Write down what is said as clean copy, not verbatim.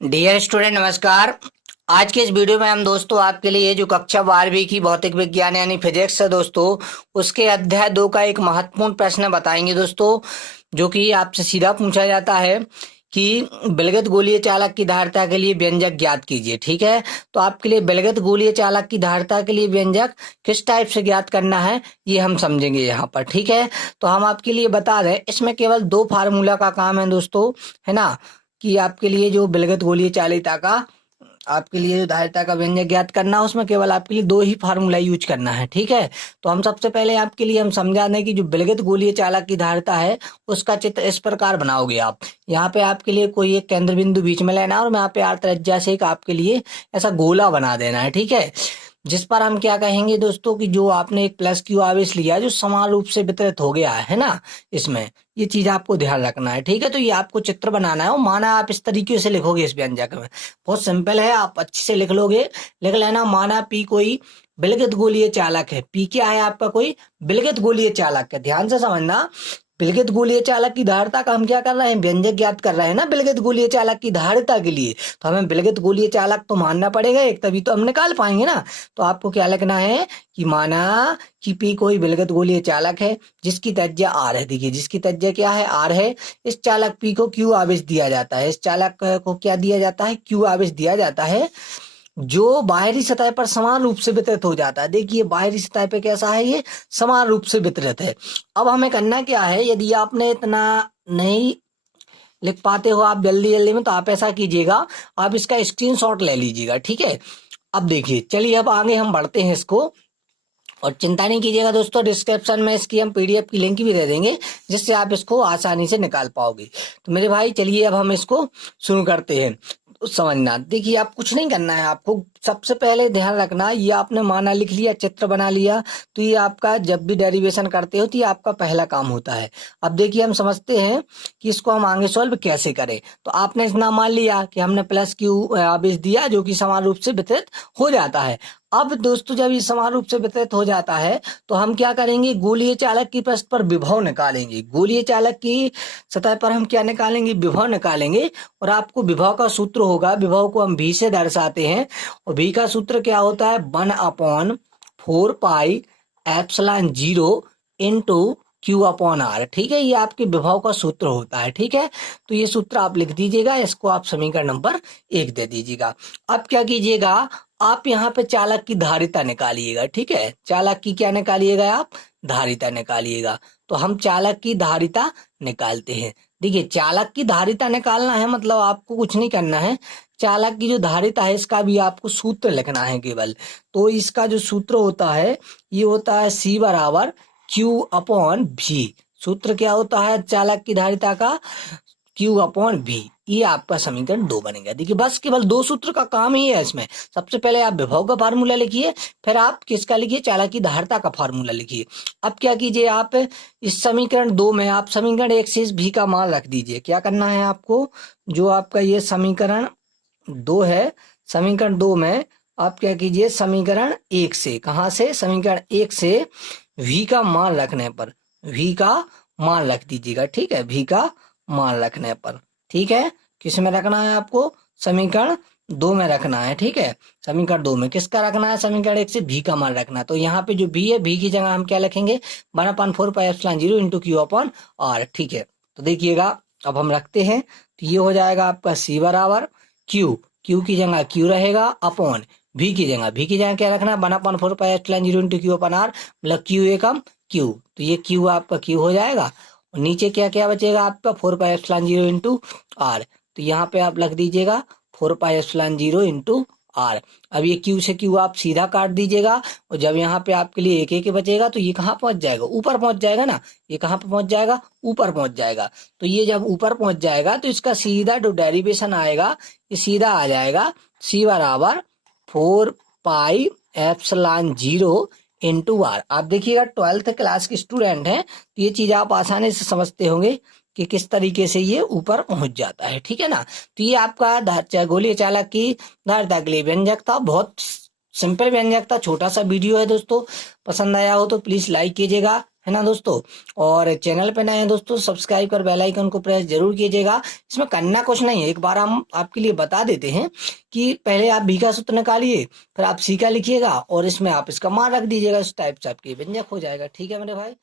Dear student नमस्कार। आज के इस वीडियो में हम दोस्तों आपके लिए जो कक्षा 12वीं की भौतिक विज्ञान यानी फिजिक्स है दोस्तों, उसके अध्याय 2 का एक महत्वपूर्ण प्रश्न बताएंगे दोस्तों, जो कि आपसे सीधा पूछा जाता है कि विलगित गोलीय चालक की धारिता के लिए व्यंजक ज्ञात कीजिए। ठीक है, तो आपके लिए विलगित गोलीय चालक की धारिता के लिए व्यंजक किस टाइप से ज्ञात करना है ये हम समझेंगे यहाँ पर। ठीक है, तो हम आपके लिए बता दें, इसमें केवल 2 फार्मूला का काम है दोस्तों, है ना, कि आपके लिए जो विलगित गोलीय चालिता का आपके लिए जो धारिता का व्यंजक ज्ञात करना है, उसमें केवल आपके लिए 2 ही फार्मूला यूज करना है। ठीक है, तो हम सबसे पहले आपके लिए हम समझा दें कि जो विलगित गोलीय चालक की धारिता है उसका चित्र इस प्रकार बनाओगे आप। यहाँ पे आपके लिए कोई एक केंद्र बिंदु बीच में लेना है और यहाँ पे आर त्रिज्या से एक आपके लिए ऐसा गोला बना देना है। ठीक है, जिस पर हम क्या कहेंगे दोस्तों कि जो आपने एक प्लस क्यू आवेश लिया जो समान रूप से वितरित हो गया है ना, इसमें ये चीज आपको ध्यान रखना है। ठीक है, तो ये आपको चित्र बनाना है और माना आप इस तरीके से लिखोगे इस व्यंजक में, बहुत सिंपल है, आप अच्छे से लिख लोगे। लिख लेना, माना पी कोई विलगित गोलीय चालक है। पी क्या है आपका? कोई विलगित गोलीय चालक है। ध्यान से समझना, विलगित गोलीय चालक की धारिता का हम क्या कर रहे हैं? व्यंजक ज्ञात कर रहे हैं ना विलगित गोलीय चालक की धारिता के लिए। तो हमें विलगित गोलीय चालक तो मानना पड़ेगा एक, तभी तो हम निकाल पाएंगे ना। तो आपको क्या लिखना है कि माना कि पी कोई विलगित गोलीय चालक है जिसकी त्रिज्या आर है। देखिए, जिसकी त्रिज्या क्या है? आर है। इस चालक पी को क्यू आवेश दिया जाता है। इस चालक को क्या दिया जाता है? क्यू आवेश दिया जाता है, जो बाहरी सतह पर समान रूप से वितरित हो जाता है। देखिए, बाहरी सतह पे कैसा है? ये समान रूप से वितरित है। अब हमें करना क्या है, यदि आपने इतना नहीं लिख पाते हो आप जल्दी जल्दी में, तो आप ऐसा कीजिएगा, आप इसका स्क्रीनशॉट ले लीजिएगा। ठीक है, अब देखिए, चलिए अब आगे हम बढ़ते हैं इसको। और चिंता नहीं कीजिएगा दोस्तों, डिस्क्रिप्शन में इसकी हम पीडीएफ की लिंक भी दे देंगे, जिससे आप इसको आसानी से निकाल पाओगे। तो मेरे भाई चलिए अब हम इसको शुरू करते हैं। तो समझना, देखिए, आप कुछ नहीं करना है, आपको सबसे पहले ध्यान रखना, ये आपने माना लिख लिया, चित्र बना लिया, तो ये आपका जब भी डेरिवेशन करते हो तो ये आपका पहला काम होता है। अब देखिए, हम समझते हैं कि इसको हम आगे सॉल्व कैसे करें। तो आपने इतना मान लिया कि हमने प्लस क्यू आवेश दिया जो कि समान रूप से वितरित हो जाता है। अब दोस्तों, जब ये समान रूप से वितरित हो जाता है तो हम क्या करेंगे? गोलीय चालक की पृष्ठ पर विभव निकालेंगे। गोलीय चालक की सतह पर हम क्या निकालेंगे? विभव निकालेंगे। और आपको विभव का सूत्र होगा, विभव को हम भी से दर्शाते हैं, और भी का सूत्र क्या होता है? 1/4 pi epsilon 0 into q upon r. ठीक है, ये आपके विभव का सूत्र होता है। ठीक है, तो ये सूत्र आप लिख दीजिएगा, इसको आप समीकरण नंबर 1 दे दीजिएगा। अब क्या कीजिएगा, आप यहाँ पे चालक की धारिता निकालिएगा। ठीक है, चालक की क्या निकालिएगा? आप धारिता निकालिएगा। तो हम चालक की धारिता निकालते हैं। देखिए, चालक की धारिता निकालना है मतलब आपको कुछ नहीं करना है, चालक की जो धारिता है इसका भी आपको सूत्र लिखना है केवल। तो इसका जो सूत्र होता है ये होता है C बराबर क्यू अपॉन भी। सूत्र क्या होता है चालक की धारिता का? क्यू अपॉन भी। ये आपका समीकरण 2 बनेगा। देखिए, बस केवल 2 सूत्र का काम ही है इसमें। सबसे पहले आप विभव का फार्मूला लिखिए, फिर आप किसका लिखिए? चालक की धारिता का फार्मूला लिखिए। अब क्या कीजिए, आप इस समीकरण 2 में आप समीकरण 1 से इस भी का मान रख दीजिए। क्या करना है आपको? जो आपका ये समीकरण 2 है, समीकरण 2 में आप क्या कीजिए? समीकरण 1 से, कहाँ से? समीकरण 1 से v का मान रखने पर, v का मान रख दीजिएगा। ठीक है, v का मान रखने पर। ठीक है, किस में रखना है आपको? समीकरण 2 में रखना है। ठीक है, समीकरण 2 में किसका रखना है? समीकरण 1 से v का मान रखना है। तो यहाँ पे जो v है, v की जगह हम क्या लिखेंगे? 1/4 pi epsilon 0 into q upon r. ठीक है, तो देखिएगा, अब हम रखते हैं, तो ये हो जाएगा आपका C बराबर क्यू, क्यू की जगह क्यू रहेगा, अपॉन भी की जगह क्या रखना है? 1/4 pi epsilon 0 into q upon r, मतलब क्यू एकम क्यू। तो ये क्यू आपका क्यू हो जाएगा, और नीचे क्या क्या बचेगा आपका? 4 पाई एप्सिलॉन 0 इंटू आर। तो यहाँ पे आप लिख दीजिएगा 4 पाई एप्सिलॉन 0 इंटू आर। अब ये क्यू से क्यू आप सीधा काट दीजिएगा, और जब यहाँ पे आपके लिए एक एक बचेगा तो ये कहाँ पहुंच जाएगा? ऊपर पहुंच जाएगा ना। ये कहाँ पे पहुंच जाएगा? ऊपर पहुंच जाएगा। तो ये जब ऊपर पहुंच जाएगा तो इसका सीधा जो डेरिवेशन आएगा ये सीधा आ जाएगा C बराबर 4 पाई एप्सिलॉन 0 इंटू आर। आप देखिएगा 12th क्लास के स्टूडेंट हैं तो ये चीज आप आसानी से समझते होंगे कि किस तरीके से ये ऊपर पहुंच जाता है। ठीक है ना, तो ये आपका गोलीय चालक की धारिता के लिए व्यंजक था। बहुत सिंपल व्यंजक था, छोटा सा वीडियो है दोस्तों। पसंद आया हो तो प्लीज लाइक कीजिएगा, है ना दोस्तों। और चैनल पे नए हैं दोस्तों, सब्सक्राइब कर बेल आइकन को प्रेस जरूर कीजिएगा। इसमें करना कुछ नहीं है, एक बार हम आपके लिए बता देते हैं कि पहले आप भी का सूत्र निकालिए, फिर आप सी का लिखिएगा और इसमें आप इसका मान रख दीजिएगा, इस टाइप से आपकी व्यंजक हो जाएगा। ठीक है मेरे भाई।